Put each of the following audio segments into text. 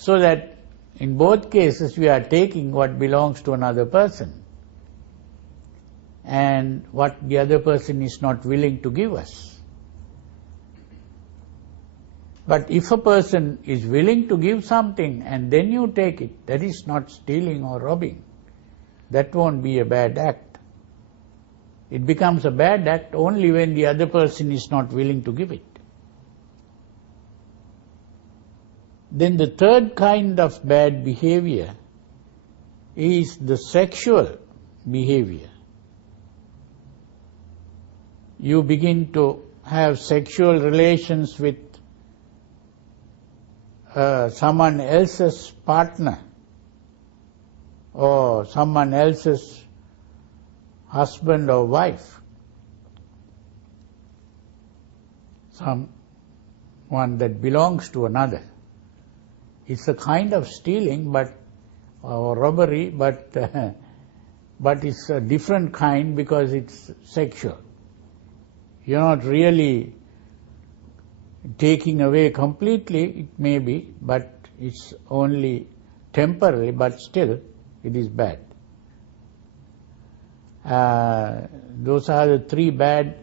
So that in both cases we are taking what belongs to another person and what the other person is not willing to give us. But if a person is willing to give something and then you take it, that is not stealing or robbing. That won't be a bad act. It becomes a bad act only when the other person is not willing to give it. Then the third kind of bad behavior is the sexual behavior. You begin to have sexual relations with someone else's partner or someone else's husband or wife, someone that belongs to another. It's a kind of stealing, or robbery, but it's a different kind because it's sexual. You're not really taking away completely, it may be, but it's only temporary, but still it is bad. Those are the three bad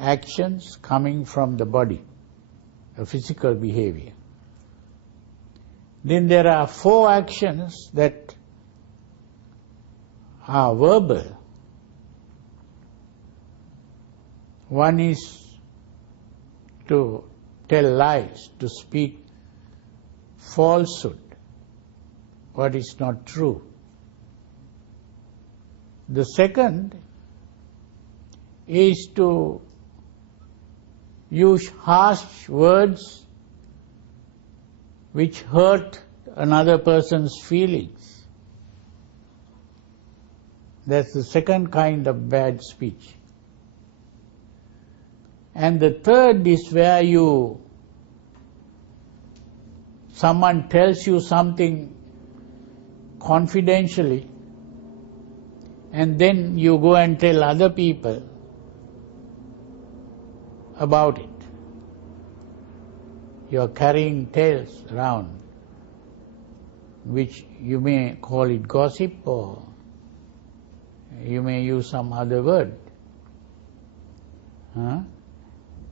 actions coming from the body, a physical behavior. Then there are 4 actions that are verbal. One is to tell lies, to speak falsehood, what is not true. The second is to use harsh words which hurt another person's feelings. That's the second kind of bad speech. And the third is where someone tells you something confidentially and then you go and tell other people about it. You are carrying tales around, which you may call it gossip or you may use some other word.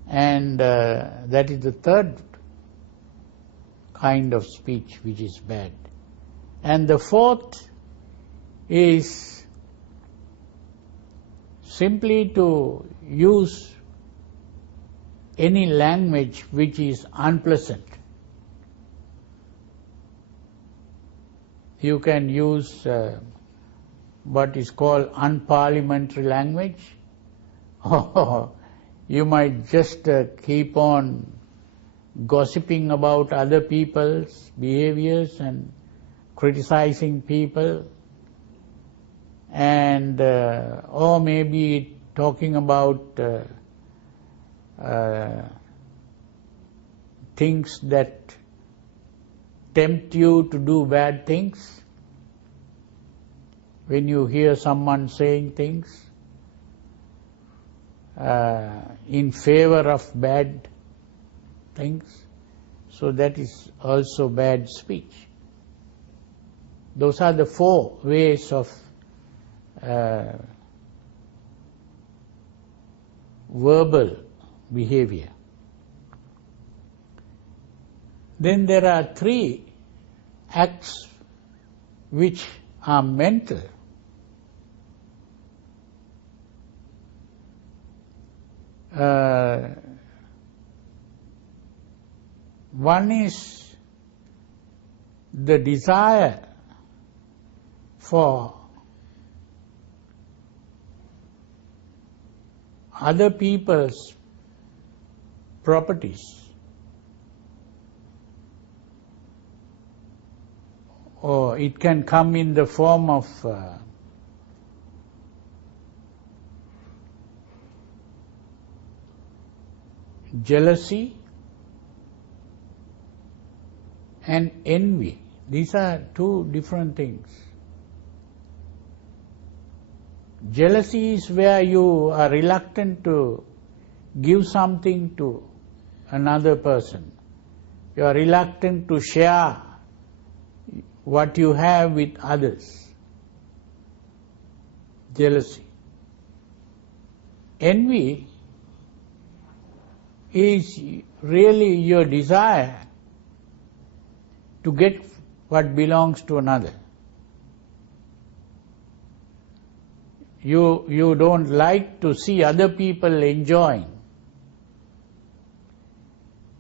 And that is the third kind of speech which is bad. And the fourth is simply to use any language which is unpleasant. You can use what is called unparliamentary language, or you might just keep on gossiping about other people's behaviors and criticizing people, and or maybe talking about things that tempt you to do bad things. When you hear someone saying things in favor of bad things, so that is also bad speech. Those are the 4 ways of verbal behavior. Then there are 3 acts which are mental. One is the desire for other people's properties, or it can come in the form of jealousy and envy. These are 2 different things. Jealousy is where you are reluctant to give something to another person You are reluctant to share what you have with others. Jealousy. Envy is really your desire to get what belongs to another. You don't like to see other people enjoying.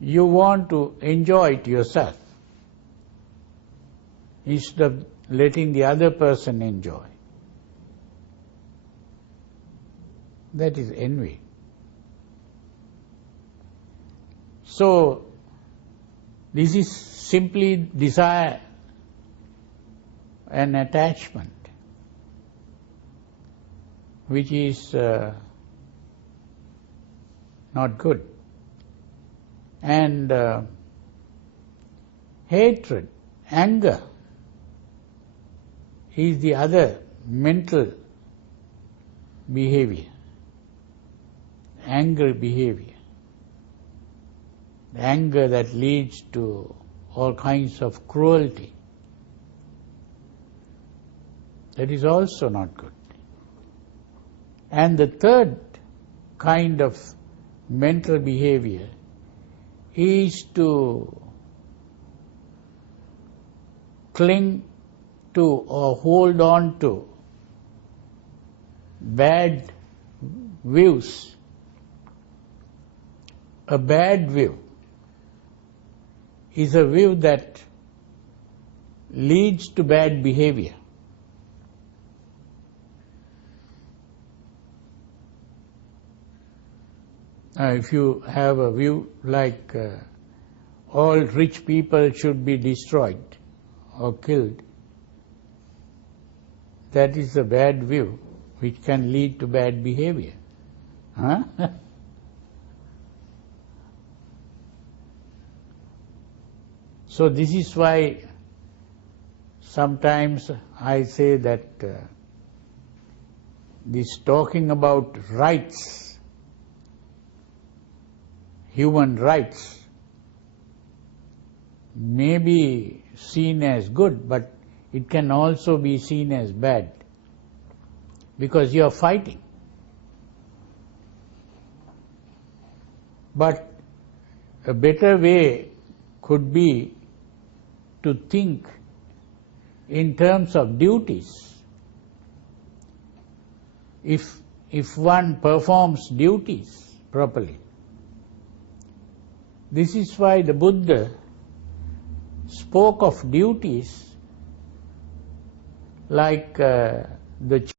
You want to enjoy it yourself instead of letting the other person enjoy. That is envy. So, this is simply desire and attachment, which is not good. And hatred, anger is the other mental behavior, anger behavior. Anger that leads to all kinds of cruelty. That is also not good. And the third kind of mental behavior is to cling to or hold on to bad views. A bad view is a view that leads to bad behavior. If you have a view like all rich people should be destroyed or killed, that is a bad view which can lead to bad behavior. Huh? So this is why sometimes I say that this talking about rights, human rights, may be seen as good, but it can also be seen as bad, because you are fighting. But a better way could be to think in terms of duties. If one performs duties properly. This is why the Buddha spoke of duties like the